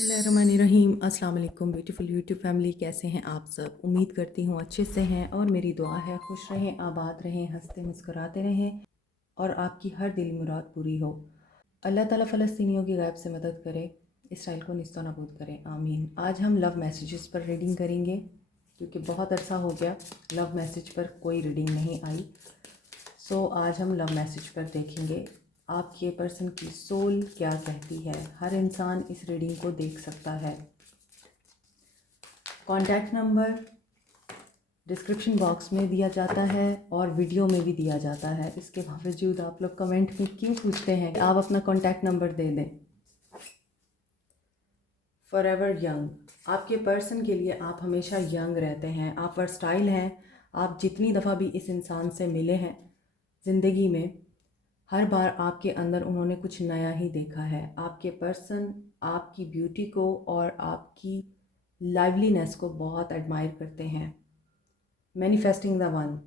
बिस्मिल्लाहिर्रहमानिर्रहीम। अस्सलाम वालेकुम ब्यूटीफुल यूट्यूब फैमिली, कैसे हैं आप सब? उम्मीद करती हूँ अच्छे से हैं और मेरी दुआ है खुश रहें, आबाद रहें, हंसते मुस्कुराते रहें और आपकी हर दिल मुराद पूरी हो। अल्लाह ताला फ़लस्तीनियों की गैब से मदद करे, इसराइल को निस्तो नाबूद करें, आमीन। आज हम लव मैसेजेस पर रीडिंग करेंगे क्योंकि बहुत अरसा हो गया लव मैसेज पर कोई रीडिंग नहीं आई। सो आज हम लव मैसेज पर देखेंगे आपके पर्सन की सोल क्या कहती है। हर इंसान इस रीडिंग को देख सकता है। कॉन्टैक्ट नंबर डिस्क्रिप्शन बॉक्स में दिया जाता है और वीडियो में भी दिया जाता है। इसके बावजूद आप लोग कमेंट में क्यों पूछते हैं? आप अपना कॉन्टैक्ट नंबर दे दें। फॉरएवर यंग, आपके पर्सन के लिए आप हमेशा यंग रहते हैं, आप वर्सटाइल हैं। आप जितनी दफ़ा भी इस इंसान से मिले हैं ज़िंदगी में, हर बार आपके अंदर उन्होंने कुछ नया ही देखा है। आपके पर्सन आपकी ब्यूटी को और आपकी लाइवलीनेस को बहुत एडमायर करते हैं। मैनिफेस्टिंग द वन,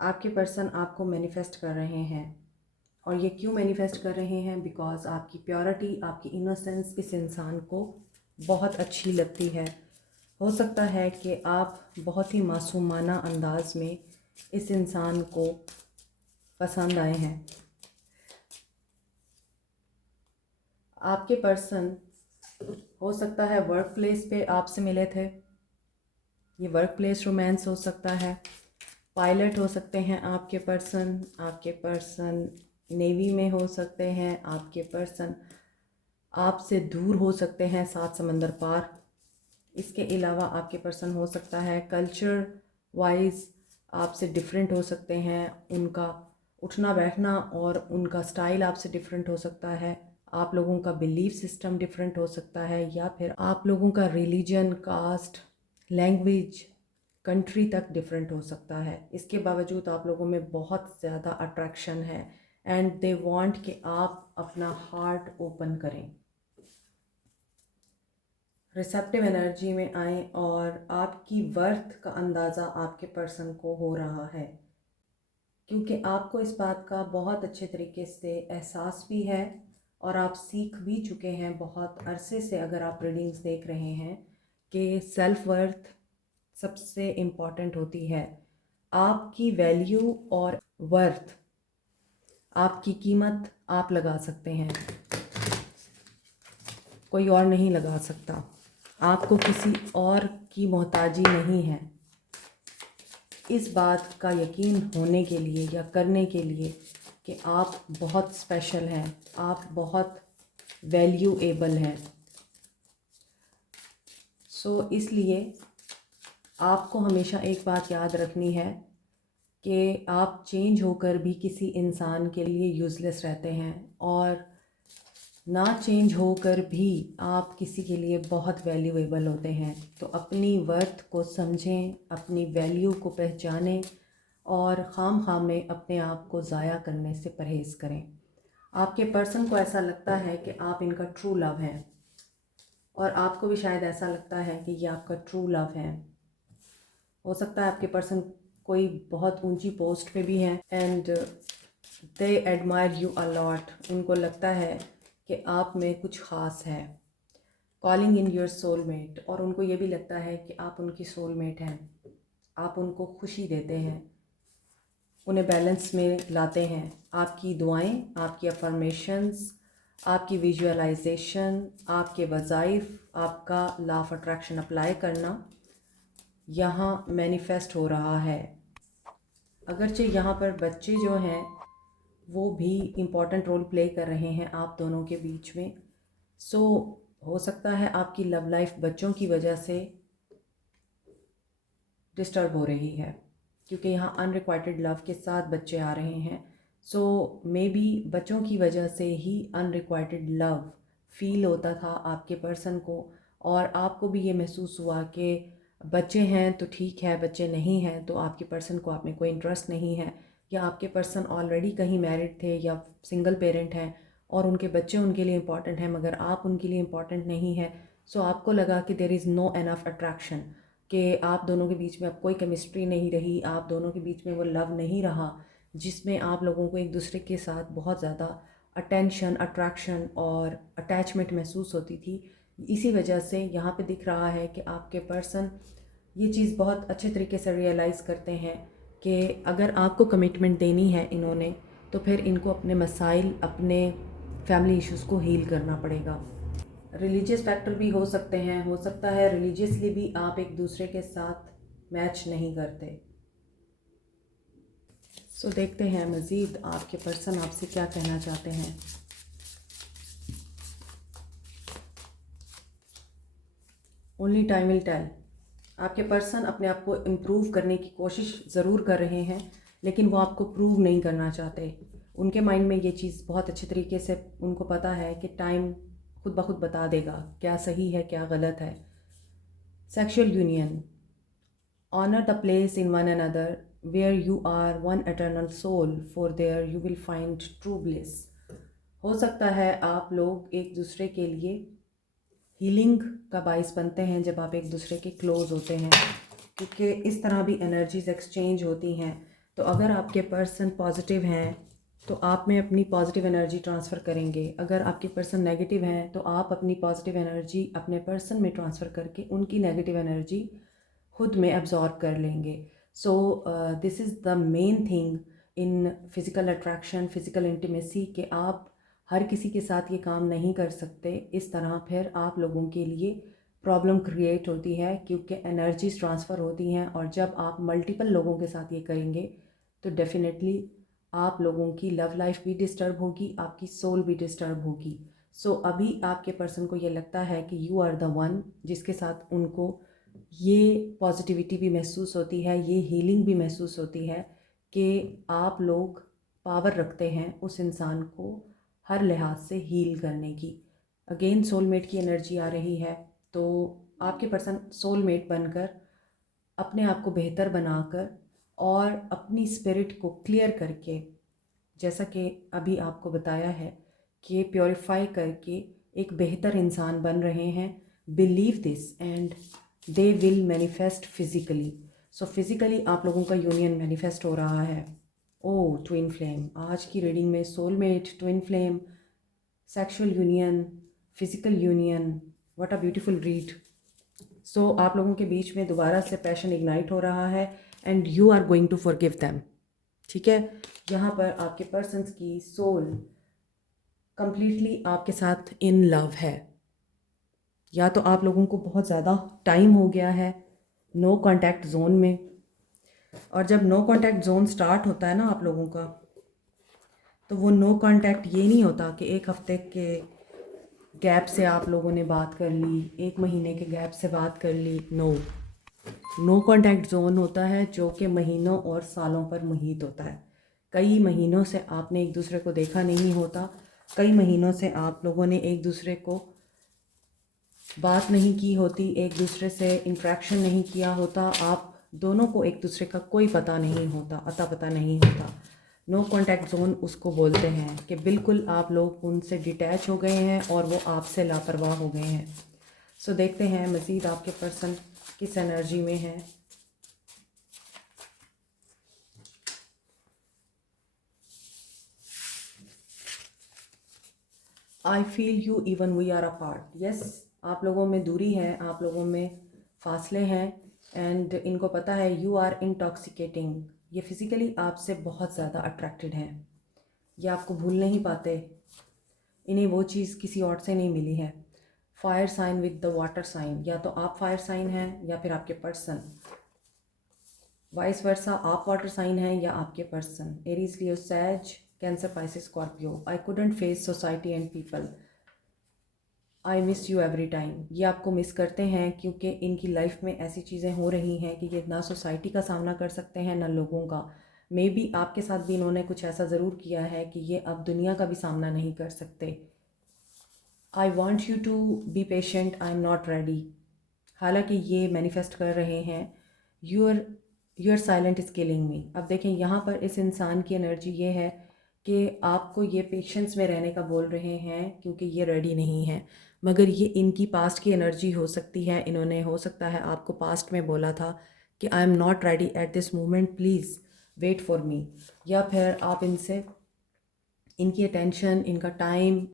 आपके पर्सन आपको मैनिफेस्ट कर रहे हैं। और ये क्यों मैनिफेस्ट कर रहे हैं? बिकॉज़ आपकी प्योरिटी, आपकी इनोसेंस इस इंसान को बहुत अच्छी लगती है। हो सकता है कि आप बहुत ही मासूमाना अंदाज में इस इंसान को पसंद आए हैं। आपके पर्सन हो सकता है वर्क प्लेस पे आपसे मिले थे। ये वर्क प्लेस रोमांस हो सकता है। पायलट हो सकते हैं आपके पर्सन। आपके पर्सन नेवी में हो सकते हैं। आपके पर्सन आपसे दूर हो सकते हैं, 7 समंदर पार। इसके अलावा आपके पर्सन हो सकता है कल्चर वाइज आपसे डिफरेंट हो सकते हैं। उनका उठना बैठना और उनका स्टाइल आपसे डिफरेंट हो सकता है। आप लोगों का बिलीफ सिस्टम डिफरेंट हो सकता है, या फिर आप लोगों का रिलीजन, कास्ट, लैंग्वेज, कंट्री तक डिफरेंट हो सकता है। इसके बावजूद आप लोगों में बहुत ज़्यादा अट्रैक्शन है एंड दे वांट कि आप अपना हार्ट ओपन करें, रिसेप्टिव एनर्जी में आए और आपकी वर्थ का अंदाज़ा आपके पर्सन को हो रहा है, क्योंकि आपको इस बात का बहुत अच्छे तरीके से एहसास भी है और आप सीख भी चुके हैं बहुत अरसे से। अगर आप रीडिंग्स देख रहे हैं कि सेल्फ वर्थ सबसे इम्पॉर्टेंट होती है। आपकी वैल्यू और वर्थ, आपकी कीमत आप लगा सकते हैं, कोई और नहीं लगा सकता। आपको किसी और की मोहताजी नहीं है। इस बात का यकीन होने के लिए या करने के लिए कि आप बहुत स्पेशल हैं, आप बहुत वैल्यूएबल हैं। इसलिए आपको हमेशा एक बात याद रखनी है कि आप चेंज होकर भी किसी इंसान के लिए यूज़लेस रहते हैं, और ना चेंज होकर भी आप किसी के लिए बहुत वैल्यूएबल होते हैं। तो अपनी वर्थ को समझें, अपनी वैल्यू को पहचानें और खाम में अपने आप को ज़ाया करने से परहेज़ करें। आपके पर्सन को ऐसा लगता है कि आप इनका ट्रू लव हैं, और आपको भी शायद ऐसा लगता है कि ये आपका ट्रू लव है। हो सकता है आपके पर्सन कोई बहुत ऊंची पोस्ट पे भी हैं and they admire you a lot. उनको लगता है कि आप में कुछ ख़ास है, कॉलिंग इन योर सोलमेट। और उनको ये भी लगता है कि आप उनकी सोलमेट हैं। आप उनको खुशी देते हैं, उन्हें बैलेंस में लाते हैं। आपकी दुआएं, आपकी अफर्मेशंस, आपकी विजुअलाइजेशन, आपके वज़ाइफ, आपका लॉ ऑफ अट्रैक्शन अप्लाई करना यहाँ मैनिफेस्ट हो रहा है। अगरचे यहाँ पर बच्चे जो हैं वो भी इम्पॉर्टेंट रोल प्ले कर रहे हैं आप दोनों के बीच में। हो सकता है आपकी लव लाइफ बच्चों की वजह से डिस्टर्ब हो रही है, क्योंकि यहाँ अनरिक्वाइटेड लव के साथ बच्चे आ रहे हैं। मे बी बच्चों की वजह से ही अनरिक्वाइटेड लव फील होता था आपके पर्सन को, और आपको भी ये महसूस हुआ कि बच्चे हैं तो ठीक है, बच्चे नहीं हैं तो आपके पर्सन को आप में कोई इंटरेस्ट नहीं है, या आपके पर्सन ऑलरेडी कहीं मैरिड थे या सिंगल पेरेंट हैं और उनके बच्चे उनके लिए इम्पॉर्टेंट हैं मगर आप उनके लिए इम्पॉर्टेंट नहीं है। आपको लगा कि there is no enough attraction, कि आप दोनों के बीच में अब कोई केमिस्ट्री नहीं रही, आप दोनों के बीच में वो लव नहीं रहा जिसमें आप लोगों को एक दूसरे के साथ बहुत ज़्यादा अटेंशन, अट्रैक्शन और अटैचमेंट महसूस होती थी। इसी वजह से यहाँ पे दिख रहा है कि आपके पर्सन ये चीज़ बहुत अच्छे तरीके से रियलाइज़ करते हैं कि अगर आपको कमिटमेंट देनी है इन्होंने, तो फिर इनको अपने मसाइल, अपने फैमिली इश्यूज़ को हील करना पड़ेगा। रिलीजियस फैक्टर भी हो सकते हैं, हो सकता है रिलीजियसली भी आप एक दूसरे के साथ मैच नहीं करते। सो देखते हैं मज़ीद आपके पर्सन आपसे क्या कहना चाहते हैं। Only time will tell. आपके पर्सन अपने आप को इम्प्रूव करने की कोशिश ज़रूर कर रहे हैं, लेकिन वो आपको प्रूव नहीं करना चाहते। उनके माइंड में ये चीज़ बहुत अच्छे तरीके से उनको पता है कि टाइम खुद ब खुद बता देगा क्या सही है क्या गलत है। Sexual union, honour the place in one another where you are one eternal soul, for there you will find true bliss. हो सकता है आप लोग एक दूसरे के लिए हीलिंग का बाइस बनते हैं जब आप एक दूसरे के क्लोज होते हैं, क्योंकि इस तरह भी एनर्जीज एक्सचेंज होती हैं। तो अगर आपके पर्सन पॉजिटिव हैं तो आप में अपनी पॉजिटिव एनर्जी ट्रांसफ़र करेंगे, अगर आपके पर्सन नेगेटिव हैं तो आप अपनी पॉजिटिव एनर्जी अपने पर्सन में ट्रांसफ़र करके उनकी नेगेटिव एनर्जी खुद में एब्जॉर्ब कर लेंगे। So this is the main thing in physical attraction, physical intimacy, कि आप हर किसी के साथ ये काम नहीं कर सकते। इस तरह फिर आप लोगों के लिए प्रॉब्लम क्रिएट होती है, क्योंकि एनर्जीज ट्रांसफ़र होती हैं, और जब आप मल्टीपल लोगों के साथ ये करेंगे तो डेफिनेटली आप लोगों की लव लाइफ भी डिस्टर्ब होगी, आपकी सोल भी डिस्टर्ब होगी। सो अभी आपके पर्सन को ये लगता है कि यू आर द वन जिसके साथ उनको ये पॉजिटिविटी भी महसूस होती है, ये हीलिंग भी महसूस होती है कि आप लोग पावर रखते हैं उस इंसान को हर लिहाज से हील करने की। अगेन सोलमेट की एनर्जी आ रही है, तो आपके पर्सन सोलमेट बनकर अपने आप को बेहतर बनाकर और अपनी स्पिरिट को क्लियर करके, जैसा कि अभी आपको बताया है कि प्योरीफाई करके एक बेहतर इंसान बन रहे हैं। Believe this and they will manifest physically. So physically आप लोगों का यूनियन मैनिफेस्ट हो रहा है। ओ ट्विन फ्लेम, आज की रीडिंग में soulmate, twin flame, sexual union, physical union, what a beautiful read. So आप लोगों के बीच में दोबारा से पैशन इग्नाइट हो रहा है and you are going to forgive them. ठीक है, यहाँ पर आपके पर्सन्स की सोल कंप्लीटली आपके साथ इन लव है। या तो आप लोगों को बहुत ज़्यादा टाइम हो गया है नो कांटेक्ट जोन में, और जब नो कांटेक्ट जोन स्टार्ट होता है ना आप लोगों का, तो वो नो कांटेक्ट ये नहीं होता कि एक हफ्ते के गैप से आप लोगों ने बात कर ली, एक महीने के गैप से बात कर ली। नो कांटेक्ट जोन होता है जो कि महीनों और सालों पर मुहित होता है। कई महीनों से आपने एक दूसरे को देखा नहीं होता, कई महीनों से आप लोगों ने एक दूसरे को बात नहीं की होती, एक दूसरे से इंट्रैक्शन नहीं किया होता, आप दोनों को एक दूसरे का कोई पता नहीं होता, अता पता नहीं होता। नो कांटेक्ट जोन उसको बोलते हैं कि बिल्कुल आप लोग उनसे डिटैच हो गए हैं और वो आपसे लापरवाह हो गए हैं। सो देखते हैं मज़ीद आपके पर्सन किस एनर्जी में है। I feel you even we are apart. Yes, आप लोगों में दूरी है, आप लोगों में फासले हैं, एंड इनको पता है यू आर इंटॉक्सिकेटिंग। ये फिज़िकली आपसे बहुत ज़्यादा अट्रैक्टेड हैं, ये आपको भूल नहीं पाते, इन्हें वो चीज़ किसी और से नहीं मिली है। Fire sign with the water sign, या तो आप फायर साइन हैं या फिर आपके पर्सन, वाइस वर्सा, आप वाटर साइन हैं या आपके person. Aries, Leo, Sag, Cancer, Pisces, Scorpio. I couldn't face society and people, I miss you every time. ये आपको मिस करते हैं क्योंकि इनकी लाइफ में ऐसी चीज़ें हो रही हैं कि ये ना सोसाइटी का सामना कर सकते हैं ना लोगों का। मे बी आपके साथ भी इन्होंने कुछ ऐसा ज़रूर किया है कि ये अब दुनिया का भी सामना नहीं कर सकते। I want you to be patient, I am not ready. हालांकि ये मैनिफेस्ट कर रहे हैं your your silent is killing me. अब देखें यहाँ पर इस इंसान की एनर्जी ये है कि आपको ये पेशेंस में रहने का बोल रहे हैं क्योंकि ये रेडी नहीं है। मगर ये इनकी पास्ट की एनर्जी हो सकती है, इन्होंने हो सकता है आपको पास्ट में बोला था कि I am not ready at this moment, please wait for me. या फिर आप इनसे इनकी अटेंशन, इनका टाइम,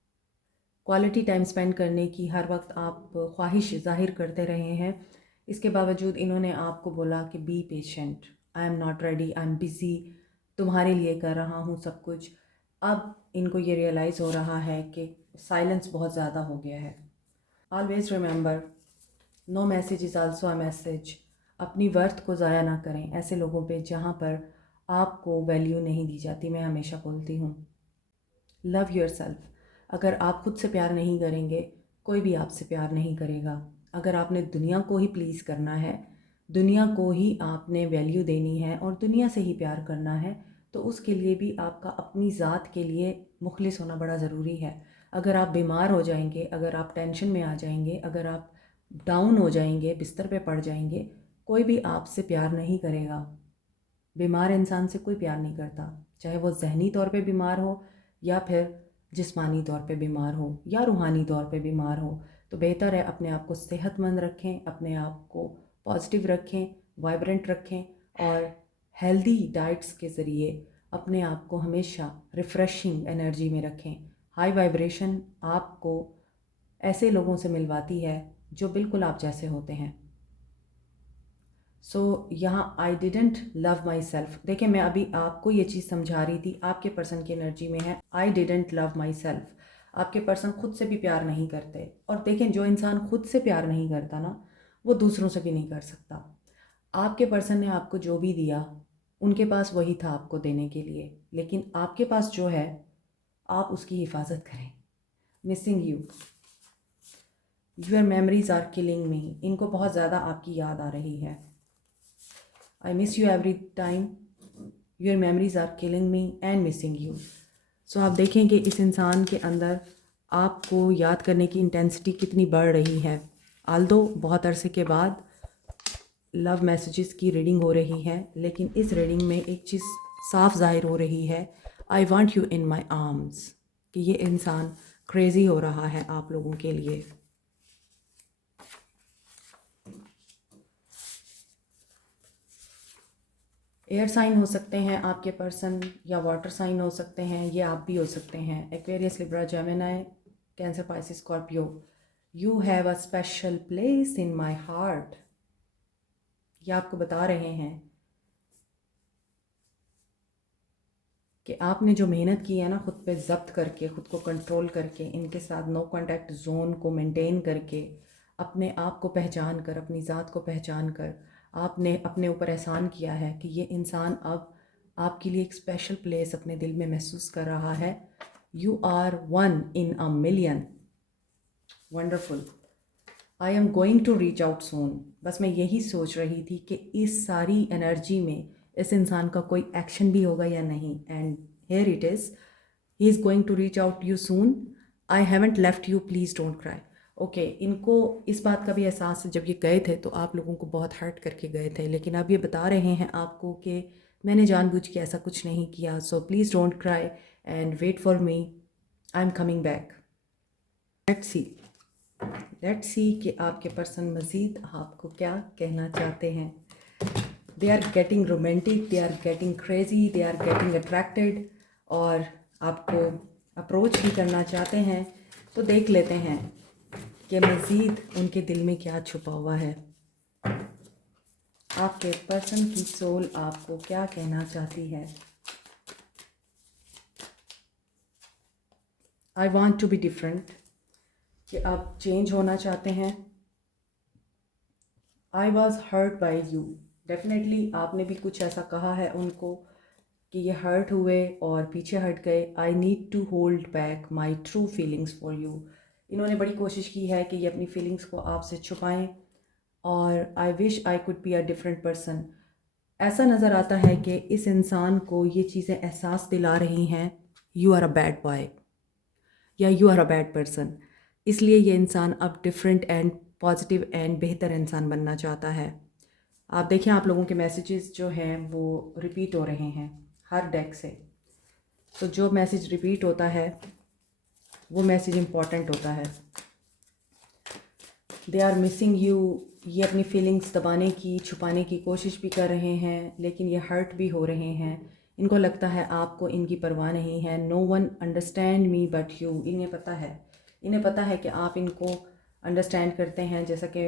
क्वालिटी टाइम स्पेंड करने की हर वक्त आप ख्वाहिश ज़ाहिर करते रहे हैं। इसके बावजूद इन्होंने आपको बोला कि B patient, I am not ready, I am busy, तुम्हारे लिए कर रहा हूँ सब कुछ। अब इनको ये रियलाइज़ हो रहा है कि साइलेंस बहुत ज़्यादा हो गया है। Always remember, no message is also a message. अपनी वर्थ को ज़ाया ना करें ऐसे लोगों पे जहाँ पर आपको वैल्यू नहीं दी जाती। मैं हमेशा बोलती हूँ, लव योर सेल्फ। अगर आप खुद से प्यार नहीं करेंगे, कोई भी आपसे प्यार नहीं करेगा। अगर आपने दुनिया को ही प्लीज़ करना है, दुनिया को ही आपने वैल्यू देनी है और दुनिया से ही प्यार करना है, तो उसके लिए भी आपका अपनी ज़ात के लिए मुखलिस होना बड़ा ज़रूरी है। अगर आप बीमार हो जाएंगे, अगर आप टेंशन में आ जाएंगे, अगर आप डाउन हो जाएंगे, बिस्तर पे पड़ जाएंगे, कोई भी आपसे प्यार नहीं करेगा। बीमार इंसान से कोई प्यार नहीं करता, चाहे वो ज़हनी तौर पे बीमार हो या फिर जिस्मानी तौर पे बीमार हो या रूहानी तौर पे बीमार हो। तो बेहतर है अपने आप को सेहतमंद रखें, अपने आप को पॉजिटिव रखें, वाइब्रेंट रखें और हेल्दी डाइट्स के ज़रिए अपने आप को हमेशा रिफ़्रेशिंग एनर्जी में रखें। हाई वाइब्रेशन आपको ऐसे लोगों से मिलवाती है जो बिल्कुल आप जैसे होते हैं। यहाँ I didn't love my self. देखिए, मैं अभी आपको ये चीज़ समझा रही थी, आपके पर्सन की एनर्जी में है I didn't love my self. आपके पर्सन खुद से भी प्यार नहीं करते। और देखें, जो इंसान खुद से प्यार नहीं करता ना, वो दूसरों से भी नहीं कर सकता। आपके पर्सन ने आपको जो भी दिया, उनके पास वही था आपको देने के लिए, लेकिन आपके पास जो है आप उसकी हिफाजत करें। Missing you, your memories are killing me. इनको बहुत ज़्यादा आपकी याद आ रही है। I miss you every time. Your memories are killing me and missing you. So आप देखें कि इस इंसान के अंदर आपको याद करने की इंटेंसिटी कितनी बढ़ रही है। आल्दो बहुत अरसे के बाद लव मैसेजेस की रीडिंग हो रही है, लेकिन इस रीडिंग में एक चीज़ साफ ज़ाहिर हो रही है, I want you in my arms, कि ये इंसान क्रेज़ी हो रहा है आप लोगों के लिए। एयर साइन हो सकते हैं आपके पर्सन, या वाटर साइन हो सकते हैं, ये आप भी हो सकते हैं। Aquarius, Libra, Gemini, cancer, Pisces, Scorpio. You have a special place in my heart. ये आपको बता रहे हैं कि आपने जो मेहनत की है ना, खुद पे ज़ब्त करके, खुद को कंट्रोल करके, इनके साथ नो कांटेक्ट जोन को मेंटेन करके, अपने आप को पहचान कर, अपनी ज़ात को पहचान कर, आपने अपने ऊपर एहसान किया है कि ये इंसान अब आपके लिए एक स्पेशल प्लेस अपने दिल में महसूस कर रहा है। You are one in a million. Wonderful. I am going to reach out soon. बस मैं यही सोच रही थी कि इस सारी एनर्जी में इस इंसान का कोई एक्शन भी होगा या नहीं। And here it is, he is going to reach out you soon. I haven't left you, please don't cry. Okay, इनको इस बात का भी एहसास है, जब ये गए थे तो आप लोगों को बहुत हर्ट करके गए थे, लेकिन अब ये बता रहे हैं आपको कि मैंने जानबूझ के ऐसा कुछ नहीं किया। So please don't cry and wait for me, I am coming back. Let's see कि आपके पर्सन मज़ीद आपको क्या कहना चाहते हैं। They are getting romantic, they are getting crazy, they are getting attracted, और आपको अप्रोच भी करना चाहते हैं। तो देख लेते हैं कि मज़ीद उनके दिल में क्या छुपा हुआ है। आपके पर्सन की सोल आपको क्या कहना चाहती है। I want to be different, कि आप चेंज होना चाहते हैं। I was hurt by you. Definitely आपने भी कुछ ऐसा कहा है उनको कि ये हर्ट हुए और पीछे हट गए। I need to hold back my true feelings for you. इन्होंने बड़ी कोशिश की है कि ये अपनी फीलिंग्स को आपसे छुपाएं, और I wish I could be a different person. ऐसा नज़र आता है कि इस इंसान को ये चीज़ें एहसास दिला रही हैं, you are a bad boy या you are a bad person. इसलिए ये इंसान अब डिफरेंट एंड पॉजिटिव एंड बेहतर इंसान बनना चाहता है। आप देखें, आप लोगों के मैसेजेस जो हैं वो रिपीट हो रहे हैं हर डेक से। तो जो मैसेज रिपीट होता है वो मैसेज इम्पॉर्टेंट होता है। They are missing you. ये अपनी फीलिंग्स दबाने की, छुपाने की कोशिश भी कर रहे हैं, लेकिन ये हर्ट भी हो रहे हैं। इनको लगता है आपको इनकी परवाह नहीं है। No one understand me but you. इन्हें पता है इन्हें पता है कि आप इनको अंडरस्टैंड करते हैं। जैसा कि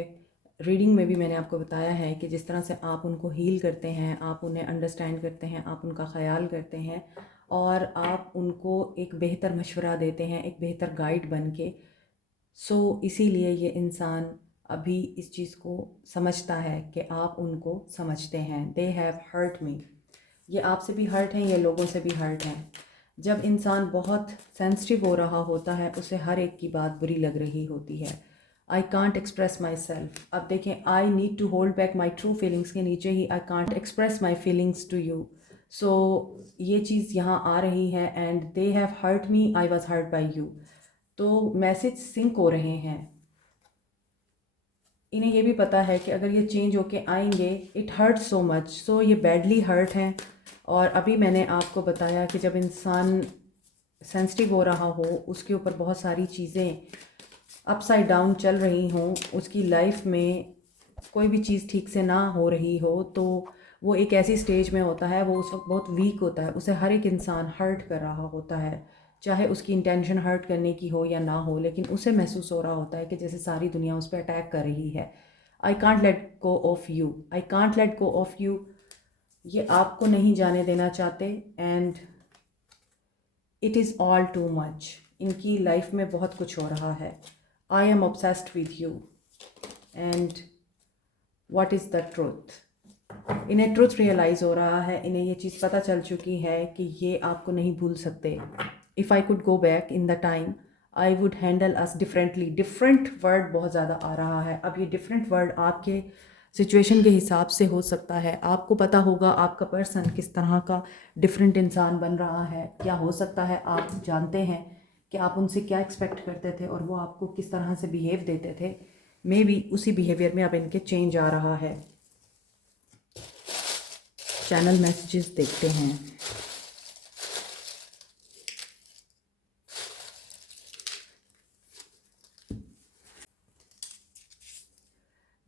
रीडिंग में भी मैंने आपको बताया है कि जिस तरह से आप उनको हील करते हैं, आप उन्हें अंडरस्टैंड करते हैं, आप उनका ख्याल करते हैं और आप उनको एक बेहतर मशवरा देते हैं, एक बेहतर गाइड बन के। सो इसीलिए ये इंसान अभी इस चीज़ को समझता है कि आप उनको समझते हैं। They have hurt me. ये आपसे भी हर्ट हैं, ये लोगों से भी हर्ट हैं। जब इंसान बहुत सेंसिटिव हो रहा होता है, उसे हर एक की बात बुरी लग रही होती है। I can't express myself. अब देखें, I need to hold back my true feelings के नीचे ही I can't express my feelings to you. So ये चीज़ यहाँ आ रही है and they have hurt me, I was hurt by you. तो मैसेज सिंक हो रहे हैं। इन्हें ये भी पता है कि अगर ये चेंज होके आएंगे, इट हर्ट सो मच, सो ये बैडली हर्ट हैं। और अभी मैंने आपको बताया कि जब इंसान सेंसिटिव हो रहा हो, उसके ऊपर बहुत सारी चीज़ें अपसाइड डाउन चल रही हों, उसकी लाइफ में कोई भी चीज़ ठीक से ना हो रही हो, तो वो एक ऐसी स्टेज में होता है, वो उस वक्त बहुत वीक होता है, उसे हर एक इंसान हर्ट कर रहा होता है। चाहे उसकी इंटेंशन हर्ट करने की हो या ना हो, लेकिन उसे महसूस हो रहा होता है कि जैसे सारी दुनिया उस पर अटैक कर रही है। I can't let go of you, I can't let go of you. ये आपको नहीं जाने देना चाहते and it is all too much. इनकी लाइफ में बहुत कुछ हो रहा है। I am obsessed with you and what is the truth. इन्हें ट्रुथ रियलाइज़ हो रहा है, इन्हें ये चीज़ पता चल चुकी है कि ये आपको नहीं भूल सकते। If I could go back in the time I would handle us differently. Different word बहुत ज़्यादा आ रहा है। अब ये डिफरेंट वर्ड आपके सिचुएशन के हिसाब से हो सकता है। आपको पता होगा आपका पर्सन किस तरह का डिफरेंट इंसान बन रहा है। क्या हो सकता है आप जानते हैं कि आप उनसे क्या एक्सपेक्ट करते थे और वो आपको किस तरह से बिहेव देते थे। मे बी उसी बिहेवियर में अब इनके चेंज आ रहा है। चैनल मैसेजेस देखते हैं।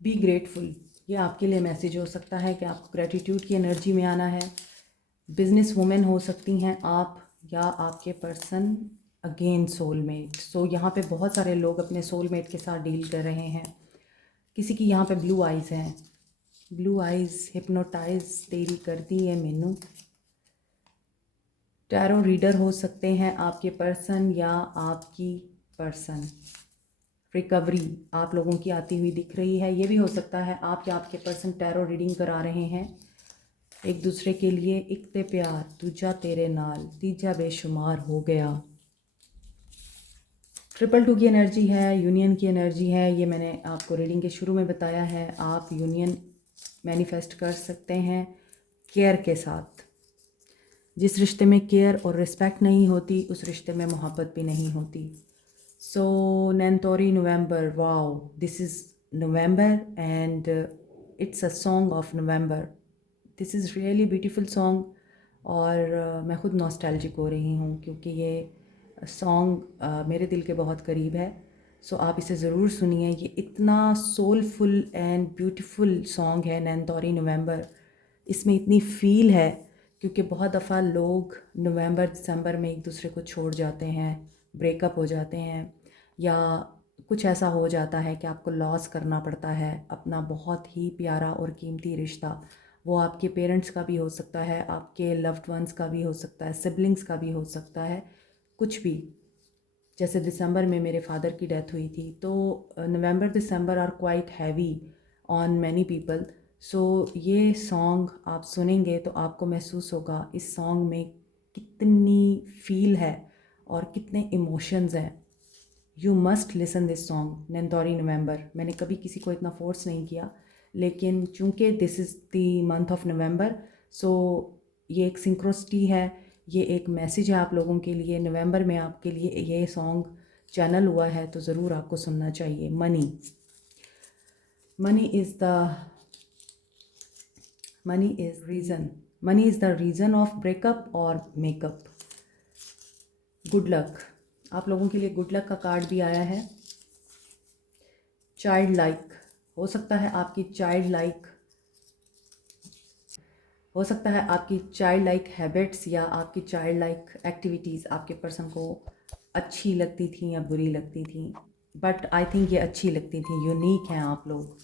Be grateful. ये आपके लिए मैसेज हो सकता है कि आपको ग्रेटिट्यूड की एनर्जी में आना है। बिजनेस वुमेन हो सकती हैं आप, या आपके पर्सन अगेन सोलमेट। सो यहाँ पे बहुत सारे लोग अपने सोलमेट के साथ डील कर रहे हैं। किसी की यहाँ पे ब्लू आइज़ हैं। ब्लू आइज़ हिप्नोटाइज तेरी करती है मैनू। टैरो रीडर हो सकते हैं आपके पर्सन या आपकी पर्सन। रिकवरी आप लोगों की आती हुई दिख रही है। ये भी हो सकता है आप या आपके पर्सन टैरो रीडिंग करा रहे हैं एक दूसरे के लिए। एक ते प्यार दूजा तेरे नाल तीजा बेशुमार हो गया। ट्रिपल टू की एनर्जी है, यूनियन की एनर्जी है। ये मैंने आपको रीडिंग के शुरू में बताया है। आप यूनियन मैनिफेस्ट कर सकते हैं केयर के साथ। जिस रिश्ते में केयर और रिस्पेक्ट नहीं होती, उस रिश्ते में मोहब्बत भी नहीं होती। So Nantori November, wow, this is November and it's a song of November. This is really beautiful song और मैं ख़ुद नॉस्टैल्जिक हो रही हूँ क्योंकि ये सॉन्ग मेरे दिल के बहुत करीब है। सो आप इसे ज़रूर सुनिए। ये इतना सोलफुल एंड ब्यूटीफुल सॉन्ग है नैनतौरी नवंबर। इसमें इतनी फ़ील है क्योंकि बहुत दफ़ा लोग नवंबर दिसंबर में एक दूसरे को छोड़ जाते हैं, ब्रेकअप हो जाते हैं, या कुछ ऐसा हो जाता है कि आपको लॉस करना पड़ता है अपना बहुत ही प्यारा और कीमती रिश्ता। वो आपके पेरेंट्स का भी हो सकता है, आपके लव्ड वंस का भी हो सकता है, सिबलिंग्स का भी हो सकता है, कुछ भी। जैसे दिसंबर में मेरे फादर की डेथ हुई थी, तो November December are quite heavy on many people. So ये सॉन्ग आप सुनेंगे तो आपको महसूस होगा इस सॉन्ग में कितनी फील है और कितने इमोशंस हैं। You must listen this song नैनतौरी नवंबर। मैंने कभी किसी को इतना फोर्स नहीं किया, लेकिन चूँकि this is the month of November, so ये एक सिंक्रोसिटी है, ये एक मैसेज है आप लोगों के लिए। नवंबर में आपके लिए ये सॉन्ग चैनल हुआ है तो ज़रूर आपको सुनना चाहिए। Money, money is the reason of breakup और मेकअप। गुड लक, आप लोगों के लिए गुड लक का कार्ड भी आया है। चाइल्ड लाइक, हो सकता है आपकी चाइल्ड लाइक हैबिट्स या आपकी चाइल्ड लाइक एक्टिविटीज़ आपके पर्सन को अच्छी लगती थी या बुरी लगती थी, बट आई थिंक ये अच्छी लगती थी। यूनिक हैं आप लोग।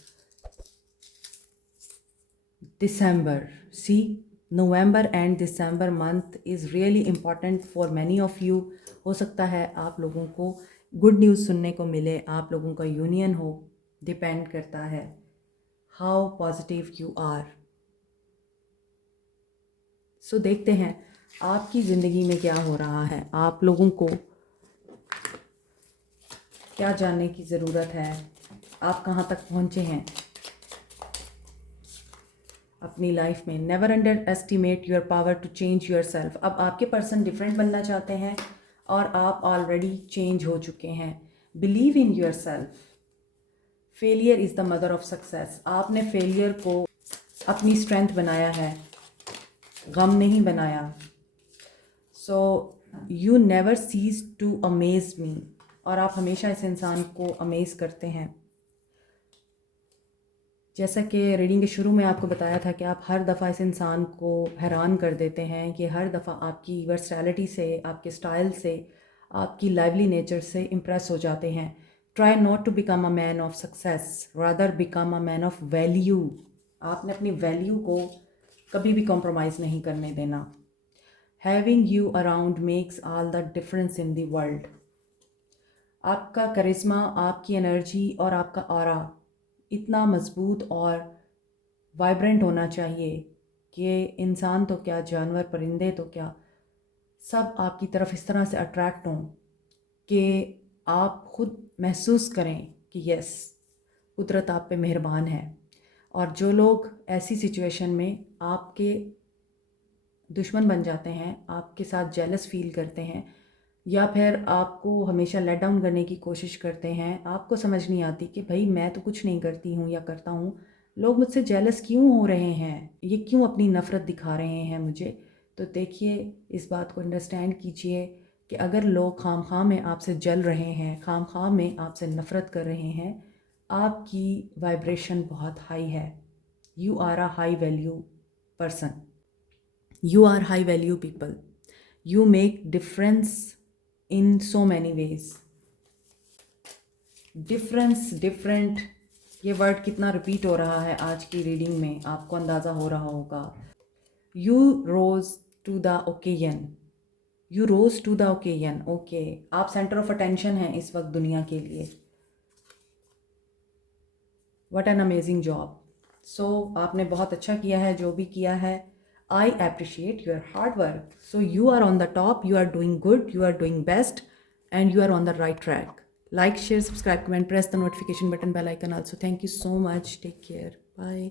December. See, November and December month is really important for many of you. हो सकता है आप लोगों को गुड न्यूज़ सुनने को मिले, आप लोगों का यूनियन हो। डिपेंड करता है हाउ पॉजिटिव यू आर। सो देखते हैं आपकी ज़िंदगी में क्या हो रहा है, आप लोगों को क्या जानने की ज़रूरत है, आप कहाँ तक पहुँचे हैं अपनी लाइफ में। Never underestimate your power to change yourself. अब आपके पर्सन डिफरेंट बनना चाहते हैं और आप ऑलरेडी चेंज हो चुके हैं। Believe in yourself. Failure is the mother of success. आपने फेलियर को अपनी स्ट्रेंथ बनाया है, गम नहीं बनाया। So you never cease to amaze me. और आप हमेशा इस इंसान को अमेज़ करते हैं। जैसा कि रीडिंग के शुरू में आपको बताया था कि आप हर दफ़ा इस इंसान को हैरान कर देते हैं कि हर दफ़ा आपकी वर्सटैलिटी से, आपके स्टाइल से, आपकी लाइवली नेचर से इम्प्रेस हो जाते हैं। Try not to become a man of success, rather become a man of value. आपने अपनी वैल्यू को कभी भी कॉम्प्रोमाइज़ नहीं करने देना। Having you around makes all the difference in the world. आपका करिश्मा, आपकी एनर्जी और आपका ऑरा इतना मज़बूत और वाइब्रेंट होना चाहिए कि इंसान तो क्या, जानवर, परिंदे तो क्या, सब आपकी तरफ इस तरह से अट्रैक्ट हों कि आप ख़ुद महसूस करें कि यस, कुदरत आप पे मेहरबान है। और जो लोग ऐसी सिचुएशन में आपके दुश्मन बन जाते हैं, आपके साथ जेलस फील करते हैं या फिर आपको हमेशा लेट डाउन करने की कोशिश करते हैं, आपको समझ नहीं आती कि भाई मैं तो कुछ नहीं करती हूँ या करता हूँ, लोग मुझसे जेलस क्यों हो रहे हैं, ये क्यों अपनी नफ़रत दिखा रहे हैं मुझे। तो देखिए, इस बात को अंडरस्टैंड कीजिए कि अगर लोग खाम में आपसे जल रहे हैं, खाम में आपसे नफ़रत कर रहे हैं, आपकी वाइब्रेशन बहुत हाई है। You are a high value person. You are high value people. You make difference in so many ways. Difference, different, ये वर्ड कितना रिपीट हो रहा है आज की रीडिंग में, आपको अंदाज़ा हो रहा होगा। You rose to the occasion. You rose to the occasion. Okay, आप सेंटर ऑफ अटेंशन हैं इस वक्त दुनिया के लिए। What an amazing job. So आपने बहुत अच्छा किया है जो भी किया है। I appreciate your hard work. So you are on the top, you are doing good, you are doing best, and you are on the right track. Like, share, subscribe, comment, press the notification button, bell icon also. Thank you so much. Take care. Bye.